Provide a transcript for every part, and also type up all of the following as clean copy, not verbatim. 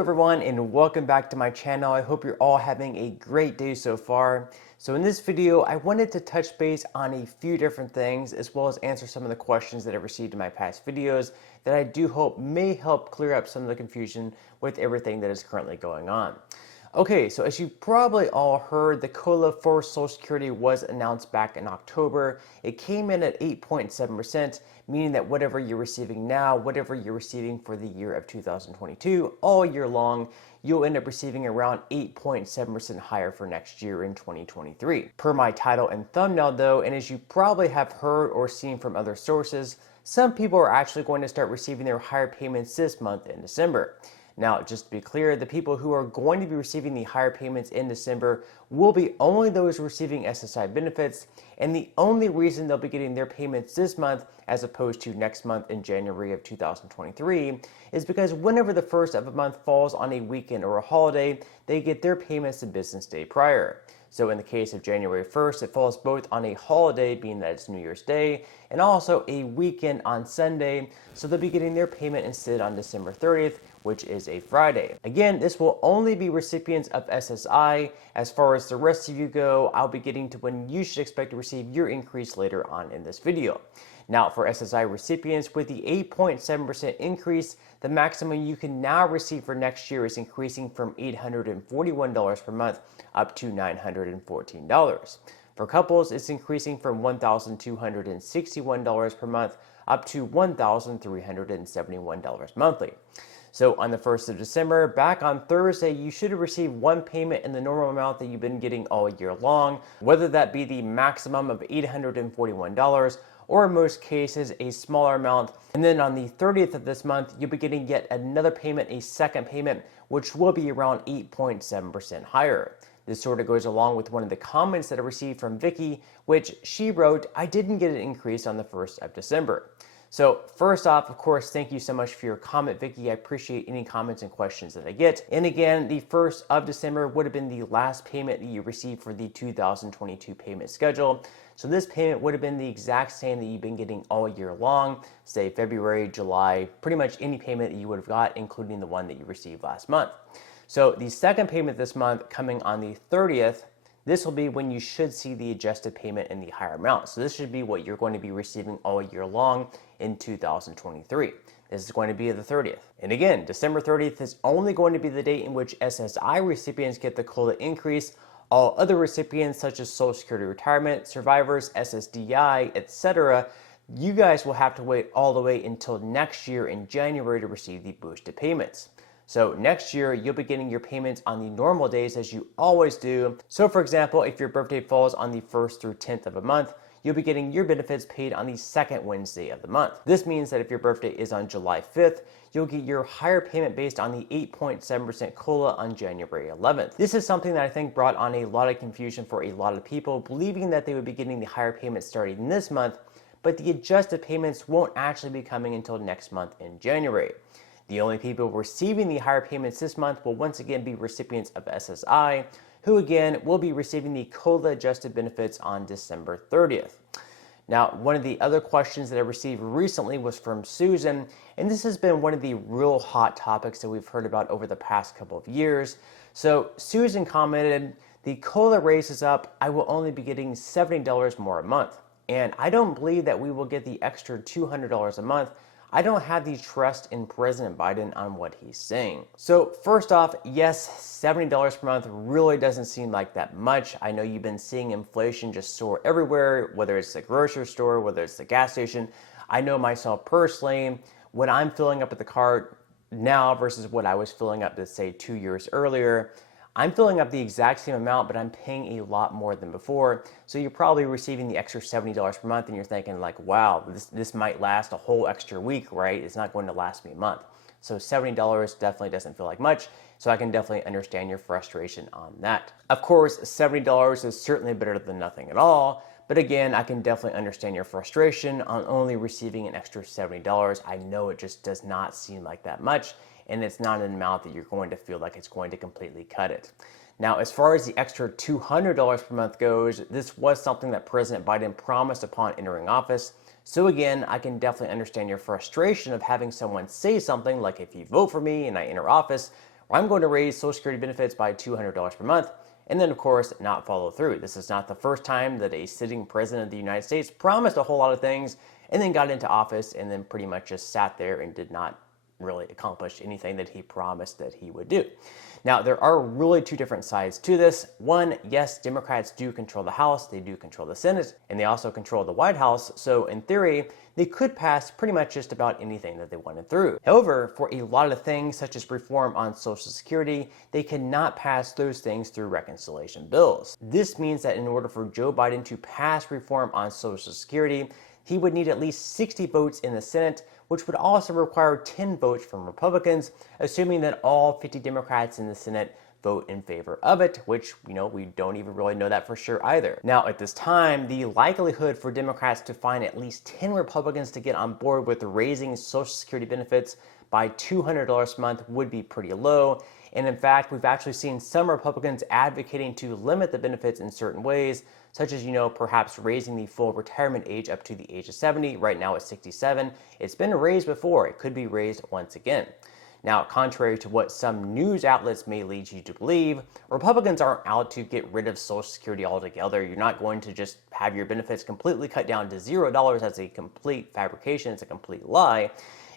everyone and welcome back to my channel. I hope you're all having a great day so far. So in this video, I wanted to touch base on a few different things as well as answer some of the questions that I've received in my past videos that I do hope may help clear up some of the confusion with everything that is currently going on. Okay, so as you probably all heard, the COLA for Social Security was announced back in October. It came in at 8.7%, meaning that whatever you're receiving now, whatever you're receiving for the year of 2022, all year long, you'll end up receiving around 8.7% higher for next year in 2023. Per my title and thumbnail though, and as you probably have heard or seen from other sources, some people are actually going to start receiving their higher payments this month in December. Now, just to be clear, the people who are going to be receiving the higher payments in December will be only those receiving SSI benefits, and the only reason they'll be getting their payments this month as opposed to next month in January of 2023 is because whenever the first of a month falls on a weekend or a holiday, they get their payments the business day prior. So in the case of January 1st, it falls both on a holiday, being that it's New Year's Day, and also a weekend on Sunday, so they'll be getting their payment instead on December 30th, which is a Friday. Again, this will only be recipients of SSI. As far as the rest of you go, I'll be getting to when you should expect to receive your increase later on in this video. Now, for SSI recipients, with the 8.7% increase, the maximum you can now receive for next year is increasing from $841 per month up to $914. For couples, it's increasing from $1,261 per month up to $1,371 monthly. So on the 1st of December, back on Thursday, you should have received one payment in the normal amount that you've been getting all year long, whether that be the maximum of $841 or in most cases a smaller amount. And then on the 30th of this month, you'll be getting yet another payment, a second payment, which will be around 8.7% higher. This sort of goes along with one of the comments that I received from Vicky, which she wrote, "I didn't get an increase on the 1st of December." So first off, of course, thank you so much for your comment, Vicky. I appreciate any comments and questions that I get. And again, the 1st of December would have been the last payment that you received for the 2022 payment schedule. So this payment would have been the exact same that you've been getting all year long, say February, July, pretty much any payment that you would have got, including the one that you received last month. So the second payment this month coming on the 30th, this will be when you should see the adjusted payment in the higher amount. So this should be what you're going to be receiving all year long in 2023. This is going to be the 30th. And again, December 30th is only going to be the date in which SSI recipients get the COLA increase. All other recipients such as Social Security retirement, survivors, SSDI, etc., you guys will have to wait all the way until next year in January to receive the boosted payments. So next year, you'll be getting your payments on the normal days as you always do. So for example, if your birthday falls on the 1st through 10th of a month, you'll be getting your benefits paid on the second Wednesday of the month. This means that if your birthday is on July 5th, you'll get your higher payment based on the 8.7% COLA on January 11th. This is something that I think brought on a lot of confusion for a lot of people, believing that they would be getting the higher payments starting this month, but the adjusted payments won't actually be coming until next month in January. The only people receiving the higher payments this month will once again be recipients of SSI, who again will be receiving the COLA adjusted benefits on December 30th. Now, one of the other questions that I received recently was from Susan, and this has been one of the real hot topics that we've heard about over the past couple of years. So Susan commented, "The COLA raises up, I will only be getting $70 more a month. And I don't believe that we will get the extra $200 a month. I don't have the trust in President Biden on what he's saying." So first off, yes, $70 per month really doesn't seem like that much. I know you've been seeing inflation just soar everywhere, whether it's the grocery store, whether it's the gas station. I know myself personally, when I'm filling up at the cart now versus what I was filling up, let's say 2 years earlier, I'm filling up the exact same amount, but I'm paying a lot more than before. So you're probably receiving the extra $70 per month and you're thinking like, wow, this might last a whole extra week, right? It's not going to last me a month. So $70 definitely doesn't feel like much. So I can definitely understand your frustration on that. Of course, $70 is certainly better than nothing at all. But again, I can definitely understand your frustration on only receiving an extra $70. I know it just does not seem like that much, and it's not an amount that you're going to feel like it's going to completely cut it. Now, as far as the extra $200 per month goes, this was something that President Biden promised upon entering office. So again, I can definitely understand your frustration of having someone say something like, if you vote for me and I enter office, or I'm going to raise Social Security benefits by $200 per month, and then, of course, not follow through. This is not the first time that a sitting president of the United States promised a whole lot of things and then got into office and then pretty much just sat there and did not really accomplish anything that he promised that he would do. Now, there are really two different sides to this. One, yes, Democrats do control the House, they do control the Senate, and they also control the White House. So in theory, they could pass pretty much just about anything that they wanted through. However, for a lot of things such as reform on Social Security, they cannot pass those things through reconciliation bills. This means that in order for Joe Biden to pass reform on Social Security, he would need at least 60 votes in the Senate, which would also require 10 votes from Republicans, assuming that all 50 Democrats in the Senate vote in favor of it, which, we don't even really know that for sure either. Now, at this time, the likelihood for Democrats to find at least 10 Republicans to get on board with raising Social Security benefits by $200 a month would be pretty low. And in fact, we've actually seen some Republicans advocating to limit the benefits in certain ways, such as, perhaps raising the full retirement age up to the age of 70. Right now it's 67. It's been raised before. It could be raised once again. Now, contrary to what some news outlets may lead you to believe, Republicans aren't out to get rid of Social Security altogether. You're not going to just have your benefits completely cut down to $0. That's a complete fabrication. It's a complete lie.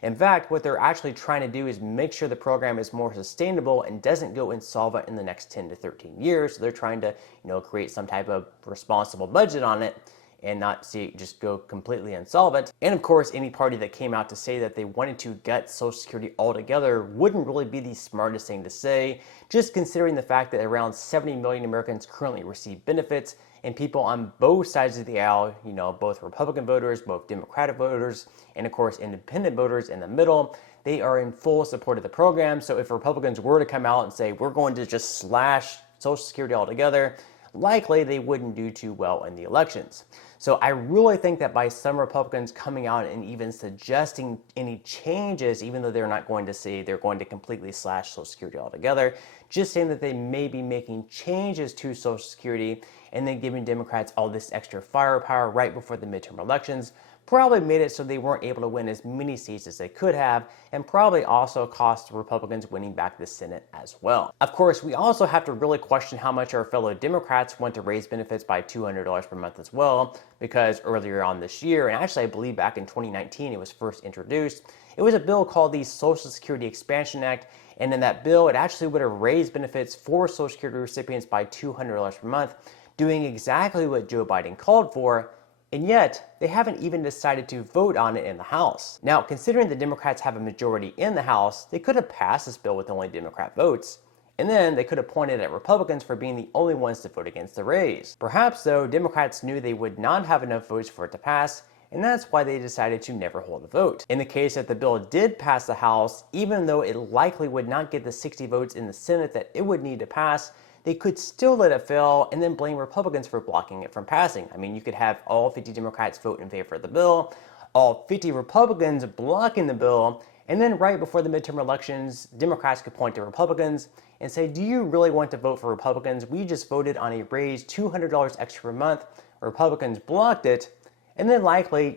In fact, what they're actually trying to do is make sure the program is more sustainable and doesn't go insolvent in the next 10 to 13 years. So they're trying to, create some type of responsible budget on it and not see it just go completely insolvent. And of course, any party that came out to say that they wanted to gut Social Security altogether wouldn't really be the smartest thing to say, just considering the fact that around 70 million Americans currently receive benefits, and people on both sides of the aisle, both Republican voters, both Democratic voters, and of course independent voters in the middle, they are in full support of the program. So if Republicans were to come out and say, we're going to just slash Social Security altogether, likely they wouldn't do too well in the elections. So I really think that by some Republicans coming out and even suggesting any changes, even though they're not going to say they're going to completely slash Social Security altogether, just saying that they may be making changes to Social Security and then giving Democrats all this extra firepower right before the midterm elections, probably made it so they weren't able to win as many seats as they could have, and probably also cost Republicans winning back the Senate as well. Of course, we also have to really question how much our fellow Democrats want to raise benefits by $200 per month as well, because earlier on this year, and actually I believe back in 2019 it was first introduced, it was a bill called the Social Security Expansion Act, and in that bill it actually would have raised benefits for Social Security recipients by $200 per month, doing exactly what Joe Biden called for, and yet they haven't even decided to vote on it in the House. Now, considering the Democrats have a majority in the House, they could have passed this bill with only Democrat votes, and then they could have pointed at Republicans for being the only ones to vote against the raise. Perhaps, though, Democrats knew they would not have enough votes for it to pass, and that's why they decided to never hold a vote. In the case that the bill did pass the House, even though it likely would not get the 60 votes in the Senate that it would need to pass, they could still let it fail and then blame Republicans for blocking it from passing. I mean, you could have all 50 Democrats vote in favor of the bill, all 50 Republicans blocking the bill, and then right before the midterm elections, Democrats could point to Republicans and say, do you really want to vote for Republicans? We just voted on a raise $200 extra per month. Republicans blocked it, and then likely,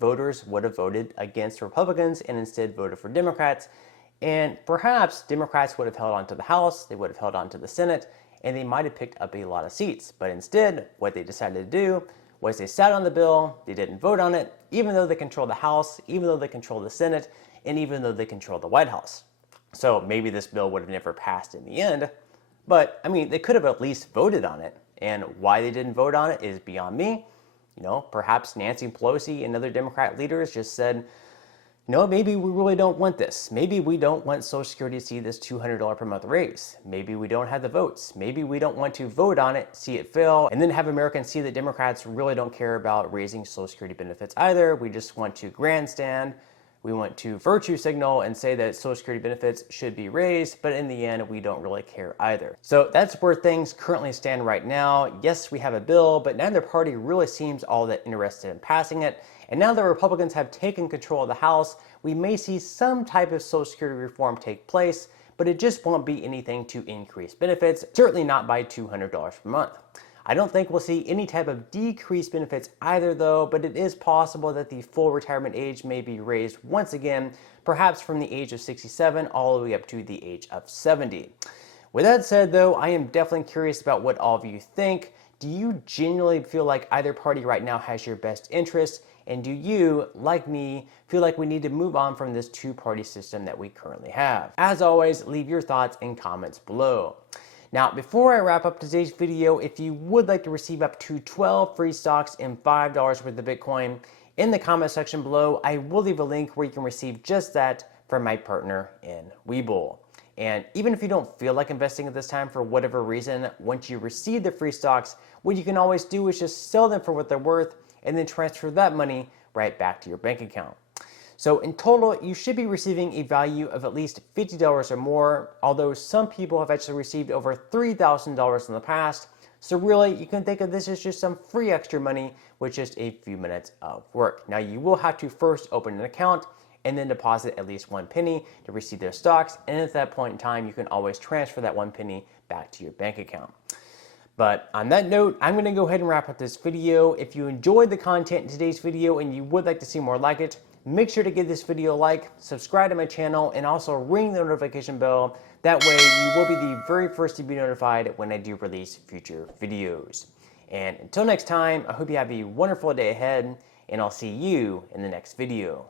voters would have voted against Republicans and instead voted for Democrats. And perhaps Democrats would have held on to the House, they would have held on to the Senate, and they might have picked up a lot of seats. But instead, what they decided to do was they sat on the bill, they didn't vote on it, even though they control the House, even though they control the Senate, and even though they control the White House. So maybe this bill would have never passed in the end, but they could have at least voted on it. And why they didn't vote on it is beyond me. Perhaps Nancy Pelosi and other Democrat leaders just said, maybe we really don't want this. Maybe we don't want Social Security to see this $200 per month raise. Maybe we don't have the votes. Maybe we don't want to vote on it, see it fail, and then have Americans see that Democrats really don't care about raising Social Security benefits either. We just want to grandstand. We want to virtue signal and say that Social Security benefits should be raised, but in the end, we don't really care either. So that's where things currently stand right now. Yes, we have a bill, but neither party really seems all that interested in passing it. And now that Republicans have taken control of the House, we may see some type of Social Security reform take place, but it just won't be anything to increase benefits, certainly not by $200 per month. I don't think we'll see any type of decreased benefits either though, but it is possible that the full retirement age may be raised once again, perhaps from the age of 67 all the way up to the age of 70. With that said though, I am definitely curious about what all of you think. Do you genuinely feel like either party right now has your best interest? And do you, like me, feel like we need to move on from this two-party system that we currently have? As always, leave your thoughts in comments below. Now, before I wrap up today's video, if you would like to receive up to 12 free stocks and $5 worth of Bitcoin, in the comment section below, I will leave a link where you can receive just that from my partner in Webull. And even if you don't feel like investing at this time for whatever reason, once you receive the free stocks, what you can always do is just sell them for what they're worth and then transfer that money right back to your bank account. So in total, you should be receiving a value of at least $50 or more, although some people have actually received over $3,000 in the past. So really, you can think of this as just some free extra money with just a few minutes of work. Now you will have to first open an account and then deposit at least 1 penny to receive their stocks. And at that point in time, you can always transfer that 1 penny back to your bank account. But on that note, I'm going to go ahead and wrap up this video. If you enjoyed the content in today's video and you would like to see more like it, make sure to give this video a like, subscribe to my channel, and also ring the notification bell. That way you will be the very first to be notified when I do release future videos. And until next time, I hope you have a wonderful day ahead, and I'll see you in the next video.